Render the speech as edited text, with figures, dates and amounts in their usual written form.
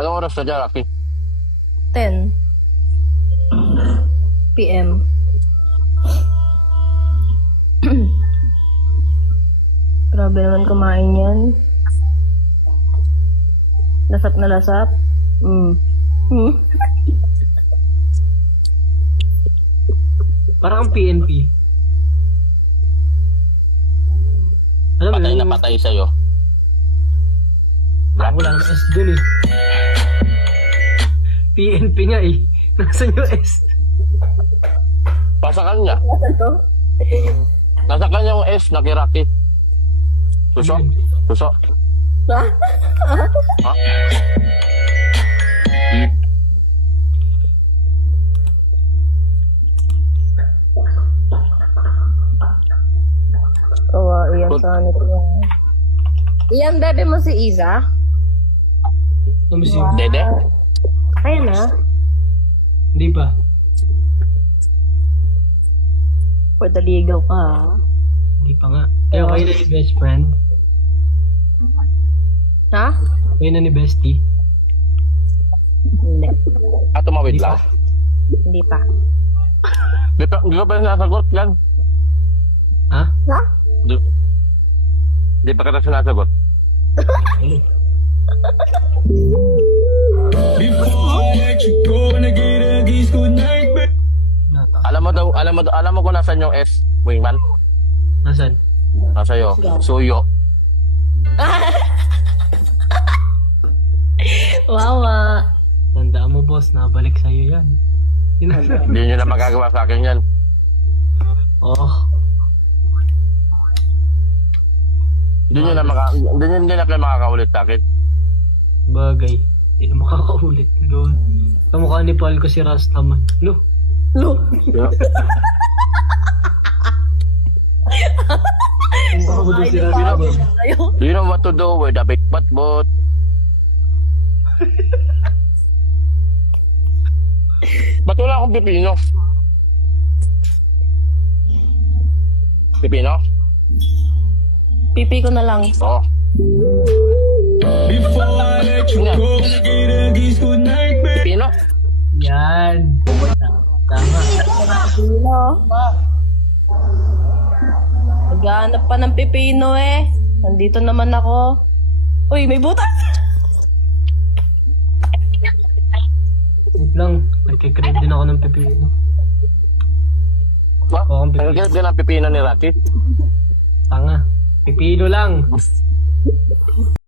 Anong oras na dyan, Rocky? 10 PM. Grabe naman kumain yan. Lasap na lasap. Parang ang PNP. Alam mo Patay na yun, patay sa'yo. wala naman S dun eh. PNP nga eh. Nasaan yung S? Pasa kanya. Ano to? Nasa kanya yung S na kay Rocky. Suso? Suso? Ha? Ha? Hmm. Oo, iyan sa nito yan. Iyan, bebe mo si Iza? Ano si? Dede? Ayan na. Hindi pa. Pwede ligaw ka. Hindi pa nga. Kaya kayo na ni best friend. Ha? Kayo na ni bestie. Hindi. Tumawid Di lang. pa. Hindi pa. Di ko pa sinasagot yan. Ha? Ha? Di pa kita sinasagot. Nata. Alam mo kung nasan yung S, wingman? Nasaan? Nasa iyo. Suyo. Wawa. Tandaan mo boss, nabalik sa'yo yan. Hindi nyo na magagawa sa akin yan. Oh. Hindi na kayo makakaulit sa akin. Bagay. Hindi na makakaulit. Gawin. Kamukha ni Paul ko si Rastaman. Lo. Lo. Yeah. Kamukha ko doon si Rastaman. You know what to do with a big butt boat. Ba't wala akong pipino? Pipino? Pipi ko na lang. Oo. Pipino? Yan. Tama. Pipino. Naghahanap pa ng pipino eh. Nandito naman ako. Uy, may butas! Wait lang. Nagkikrave din ako ng pipino. Ba? Oo, ang pipino. Nagkilip ka ng pipino ni Rocky? Tanga. Pipino lang.